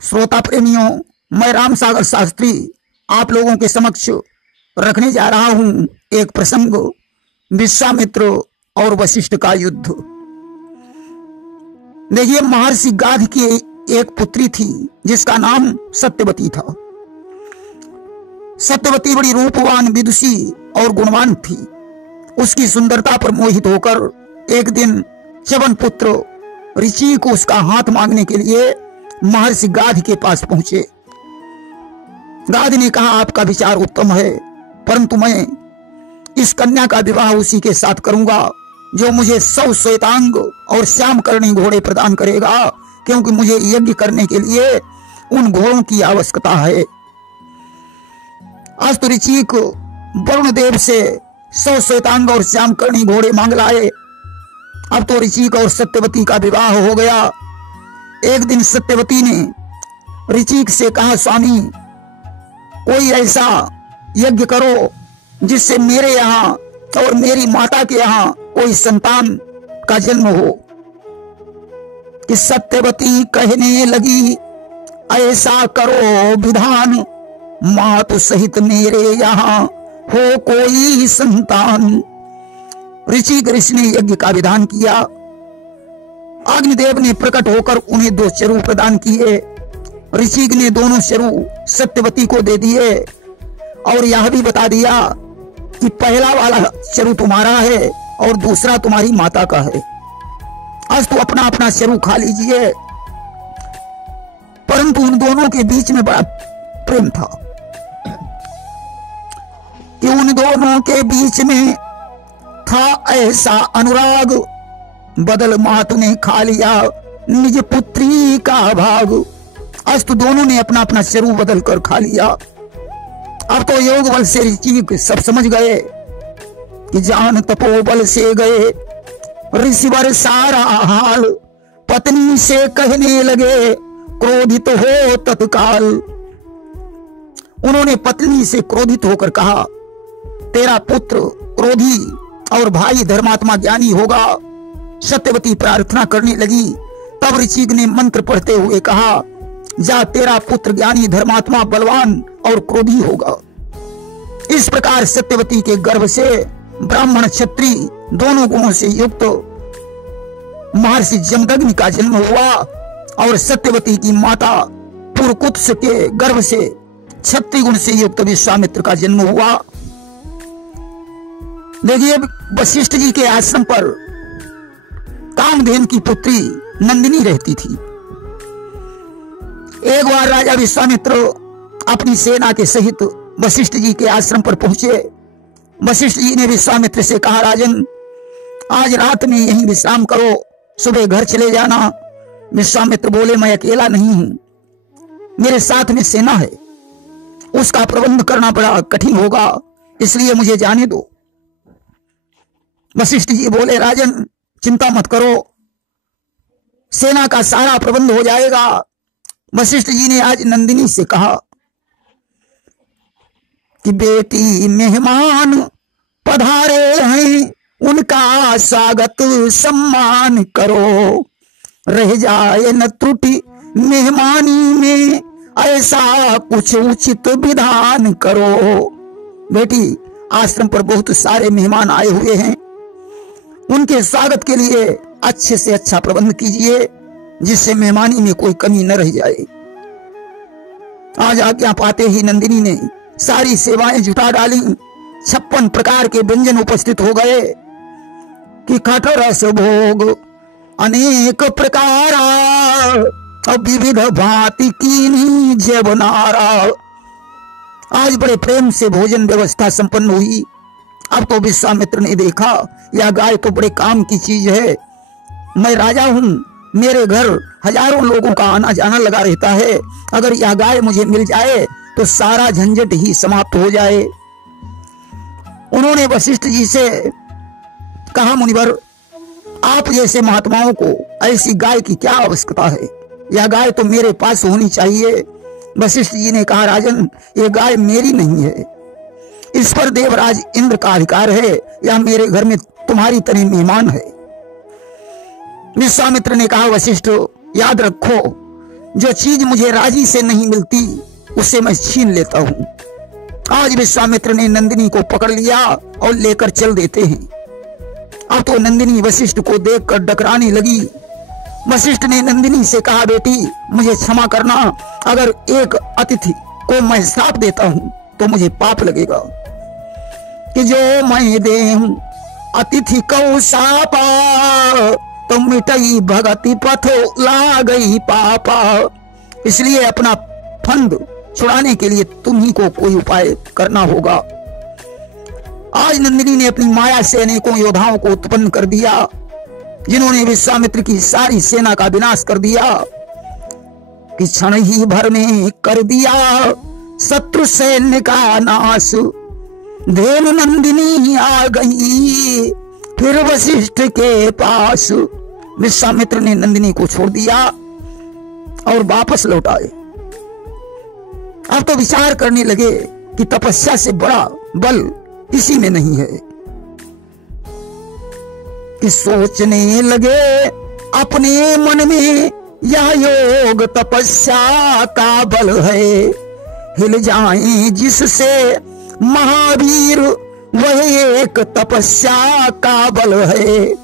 श्रोता प्रेमियों, मैं राम सागर शास्त्री आप लोगों के समक्ष रखने जा रहा हूं एक प्रसंग, विश्वामित्र और वशिष्ठ का युद्ध। देखिए, महर्षि गाध की एक पुत्री थी जिसका नाम सत्यवती था। सत्यवती बड़ी रूपवान, विदुषी और गुणवान थी। उसकी सुंदरता पर मोहित होकर एक दिन च्यवन पुत्र ऋषि को उसका हाथ मांगने के लिए महर्षि गाध के पास पहुंचे। गाध ने कहा, आपका विचार उत्तम है, परंतु मैं इस कन्या का विवाह उसी के साथ करूंगा जो मुझे 100 श्वेतांग और श्याम कर्णी घोड़े प्रदान करेगा, क्योंकि मुझे यज्ञ करने के लिए उन घोड़ों की आवश्यकता है। आज तो ऋषि को वरुण देव से 100 श्वेतांग और श्याम कर्णी घोड़े मांग लाए। अब तो ऋषि और सत्यवती का विवाह हो गया। एक दिन सत्यवती ने ऋषि से कहा, स्वामी, कोई ऐसा यज्ञ करो जिससे मेरे यहाँ और मेरी माता के यहाँ कोई संतान का जन्म हो। कि सत्यवती कहने लगी, ऐसा करो विधान, मातु सहित मेरे यहाँ हो कोई संतान। ऋषि ने यज्ञ का विधान किया। अग्निदेव ने प्रकट होकर उन्हें 2 चरु प्रदान किए। ऋषि ने दोनों चरु सत्यवती को दे दिए और यह भी बता दिया कि पहला वाला चरु तुम्हारा है और दूसरा तुम्हारी माता का है। आज तो अपना अपना चरु खा लीजिए। परंतु उन दोनों के बीच में बड़ा प्रेम था कि उन दोनों के बीच में था ऐसा अनुराग, बदल मातु ने खा लिया निज पुत्री का भाग। आज तो दोनों ने अपना अपना चरु बदल कर खा लिया। अब तो योग बल से ऋषि सब समझ गए कि जान तपोबल से गए ऋषिवर सारा हाल। पत्नी से कहने लगे क्रोधित हो तत्काल। उन्होंने पत्नी से क्रोधित होकर कहा, तेरा पुत्र क्रोधी और भाई धर्मात्मा ज्ञानी होगा। सत्यवती प्रार्थना करने लगी। तब ऋषि ने मंत्र पढ़ते हुए कहा, जा, तेरा पुत्र ज्ञानी धर्मात्मा बलवान और क्रोधी होगा। इस प्रकार सत्यवती के गर्भ से ब्राह्मण क्षत्रिय दोनों गुणों से युक्त महर्षि जमदग्नि का जन्म हुआ और सत्यवती की माता पुरकुत्स के गर्भ से क्षत्रिय गुण से युक्त विश्वामित्र का जन्म हुआ। देखिए, वशिष्ठ जी के आश्रम पर कामधेनु की पुत्री नंदिनी रहती थी। एक बार राजा विश्वामित्र अपनी सेना के सहित वशिष्ठ जी के आश्रम पर पहुंचे। वशिष्ठ जी ने विश्वामित्र से कहा, राजन, आज रात में यहीं विश्राम करो, सुबह घर चले जाना। विश्वामित्र बोले, मैं अकेला नहीं हूं, मेरे साथ में सेना है, उसका प्रबंध करना बड़ा कठिन होगा, इसलिए मुझे जाने दो। वशिष्ठ जी बोले, राजन, चिंता मत करो, सेना का सारा प्रबंध हो जाएगा। वशिष्ठ जी ने आज नंदिनी से कहा कि बेटी मेहमान पधारे हैं, उनका स्वागत सम्मान करो, रह जाए न त्रुटि मेहमानी में, ऐसा कुछ उचित विधान करो। बेटी, आश्रम पर बहुत सारे मेहमान आए हुए हैं, उनके स्वागत के लिए अच्छे से अच्छा प्रबंध कीजिए, जिससे मेहमानी में कोई कमी न रह जाए। आज आज्ञा पाते ही नंदिनी ने सारी सेवाएं जुटा डाली। 56 प्रकार के व्यंजन उपस्थित हो गए कि कठरस भोग अनेक प्रकार, विविध भांति कीनी जबनारा। आज बड़े प्रेम से भोजन व्यवस्था संपन्न हुई। अब तो विश्वामित्र ने देखा, यह गाय तो बड़े काम की चीज है। मैं राजा हूं, मेरे घर हजारों लोगों का आना जाना लगा रहता है, अगर यह गाय मुझे मिल जाए तो सारा झंझट ही समाप्त हो जाए। उन्होंने वशिष्ठ जी से कहा, मुनिवर, आप जैसे महात्माओं को ऐसी गाय की क्या आवश्यकता है, यह गाय तो मेरे पास होनी चाहिए। वशिष्ठ जी ने कहा, राजन, यह गाय मेरी नहीं है, इस पर देवराज इंद्र का अधिकार है, यह मेरे घर में तुम्हारी तरह मेहमान है। विश्वामित्र ने कहा, वशिष्ठ, याद रखो, जो चीज मुझे राजी से नहीं मिलती उसे मैं छीन लेता हूं। आज विश्वामित्र ने नंदिनी को पकड़ लिया और लेकर चल देते हैं। अब तो नंदिनी वशिष्ठ को देखकर डकराने लगी। वशिष्ठ ने नंदिनी से कहा, बेटी मुझे क्षमा करना, अगर एक अतिथि को मैं श्राप देता हूं तो मुझे पाप लगेगा कि जो मैं देहूं अतिथि को शापा, तो मिटई भगति पथो ला गई पापा। इसलिए अपना फंद छुड़ाने के लिए तुम ही को कोई उपाय करना होगा। आज नंदिनी ने अपनी माया से अनेकों योद्धाओं को उत्पन्न कर दिया, जिन्होंने विश्वामित्र की सारी सेना का विनाश कर दिया कि क्षण ही भर में कर दिया शत्रु सैन्य का नाश। धेनु नंदिनी आ गई फिर वशिष्ठ के पास। विश्वामित्र ने नंदिनी को छोड़ दिया और वापस लौट आए। अब तो विचार करने लगे कि तपस्या से बड़ा बल किसी में नहीं है, कि सोचने लगे अपने मन में यह योग तपस्या का बल है। हिल जाएं जिससे महावीर वह एक तपस्या का बल है।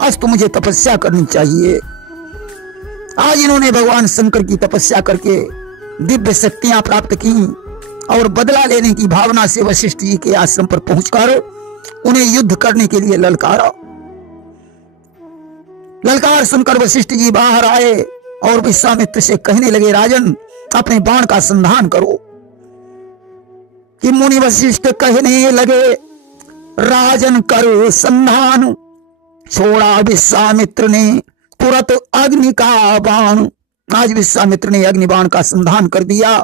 आज तो मुझे तपस्या करनी चाहिए। आज इन्होंने भगवान शंकर की तपस्या करके दिव्य शक्तियां प्राप्त की और बदला लेने की भावना से वशिष्ठ जी के आश्रम पर पहुंचकर उन्हें युद्ध करने के लिए ललकारा। ललकार सुनकर वशिष्ठ जी बाहर आए और विश्वामित्र से कहने लगे, राजन अपने बाण का संधान करो। कि मुनि वशिष्ठ कहने लगे, राजन कर संधान। छोड़ा विश्वामित्र ने तुरंत अग्नि का बाण। आज विश्वामित्र ने अग्निबाण का संधान कर दिया।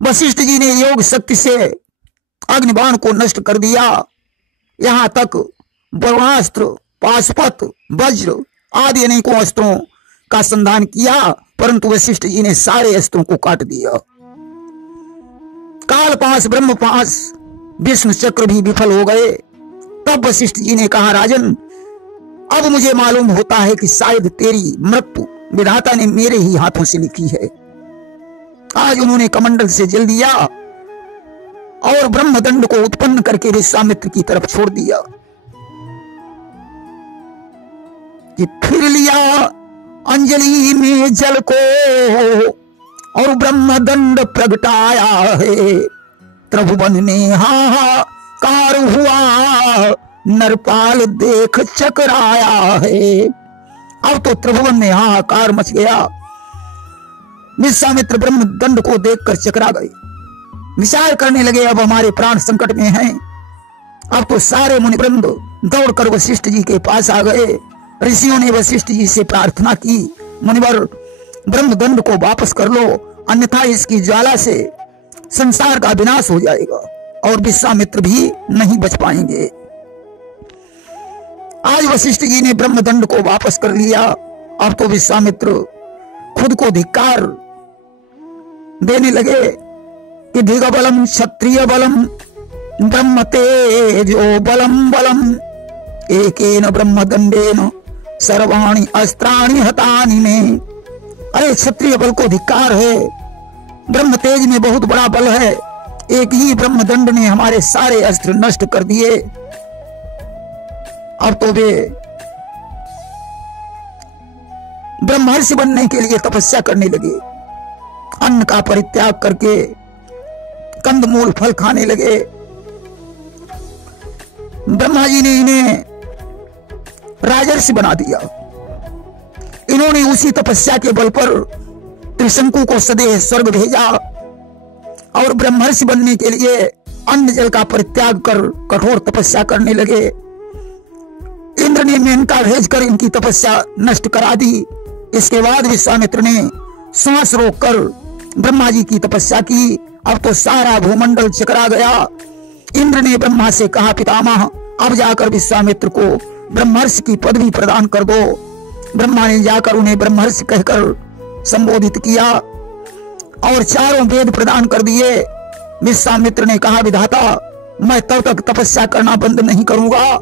वशिष्ठ जी ने योग शक्ति से अग्निबाण को नष्ट कर दिया। यहां तक ब्रह्मास्त्र, पाशुपत, वज्र आदि अनेकों अस्त्रों का संधान किया, परंतु वशिष्ठ जी ने सारे अस्त्रों को काट दिया। काल पास, ब्रह्म पास, विष्णु चक्र भी विफल हो गए। तब वशिष्ठ जी ने कहा, राजन अब मुझे मालूम होता है कि शायद तेरी मृत्यु विधाता ने मेरे ही हाथों से लिखी है। आज उन्होंने कमंडल से जल दिया और ब्रह्मदंड को उत्पन्न करके विश्वामित्र की तरफ छोड़ दिया। कि फिर लिया अंजलि में जल को और ब्रह्मदंड प्रगटाया है। त्रिभुवन में हाहाकार हुआ, नरपाल देख चकराया है। अब तो त्रिभुवन में हाहाकार मच गया। विश्वामित्र ब्रह्मदंड को देखकर चकरा गए। विचार करने लगे, अब हमारे प्राण संकट में हैं। अब तो सारे मुनिवृंद दौड़कर वशिष्ठ जी के पास आ गए। ऋषियों ने वशिष्ठ जी से प्रार्थना की, मुनिवर ब्रह्मदंड को वापस कर लो, अन्यथा इसकी ज्वाला से संसार का विनाश हो जाएगा और विश्वामित्र भी नहीं बच पाएंगे। आज वशिष्ठ जी ने ब्रह्मदंड को वापस कर लिया। अब तो विश्वामित्र खुद को धिक्कार देने लगे कि धिग बलम क्षत्रिय बलम ब्रह्म तेजो बलम बलम एकेन ब्रह्मदंडेन सर्वाणि अस्त्राणि हतानि में। अरे क्षत्रिय बल को धिक्कार है, ब्रह्म तेज में बहुत बड़ा बल है। एक ही ब्रह्मदंड ने हमारे सारे अस्त्र नष्ट कर दिए। अब तो वे ब्रह्मर्षि बनने के लिए तपस्या करने लगे। अन्न का परित्याग करके कंदमूल फल खाने लगे। ब्रह्मा जी ने इन्हें राजर्षि बना दिया। इन्होंने उसी तपस्या के बल पर त्रिशंकु को सदैव स्वर्ग भेजा और ब्रह्मर्षि बनने के लिए अन्न जल का परित्याग कर कठोर तपस्या करने लगे। इंद्र ने मेनका भेजकर इनकी तपस्या नष्ट करा दी। इसके बाद विश्वामित्र ने सांस रोककर ब्रह्मा जी की तपस्या की। अब तो सारा भूमंडल चकरा गया। इंद्र ने ब्रह्मा से कहा, पितामह अब जाकर विश्वामित्र को ब्रह्मर्षि की पदवी प्रदान कर दो। ब्रह्मा ने जाकर उन्हें ब्रह्मर्षि कहकर संबोधित किया और चारों वेद प्रदान कर दिए। विश्वामित्र ने कहा, विधाता मैं तब तक तपस्या करना बंद नहीं करूंगा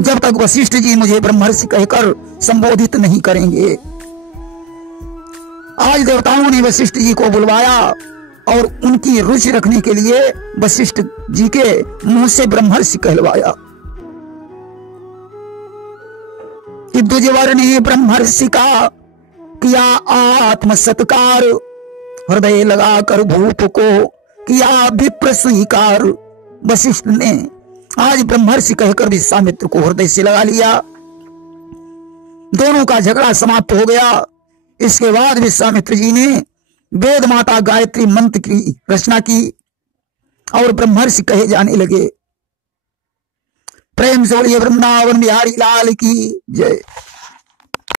जब तक वशिष्ठ जी मुझे ब्रह्मर्षि कहकर संबोधित नहीं करेंगे। आज देवताओं ने वशिष्ठ जी को बुलवाया और उनकी रुचि रखने के लिए वशिष्ठ जी के मुंह से ब्रह्मर्षि कहलवाया कि द्विजवर ने ब्रह्मर्षि का किया आत्म सत्कार, हृदय लगाकर भूप को किया विप्र स्वीकार। वशिष्ठ ने आज ब्रह्मर्षि कहकर विश्वामित्र को हृदय से लगा लिया। दोनों का झगड़ा समाप्त हो गया। इसके बाद विश्वामित्र जी ने वेद माता गायत्री मंत्र की रचना की और ब्रह्मर्षि कहे जाने लगे। प्रेम से बोलिए वृंदावन बिहारी लाल की जय।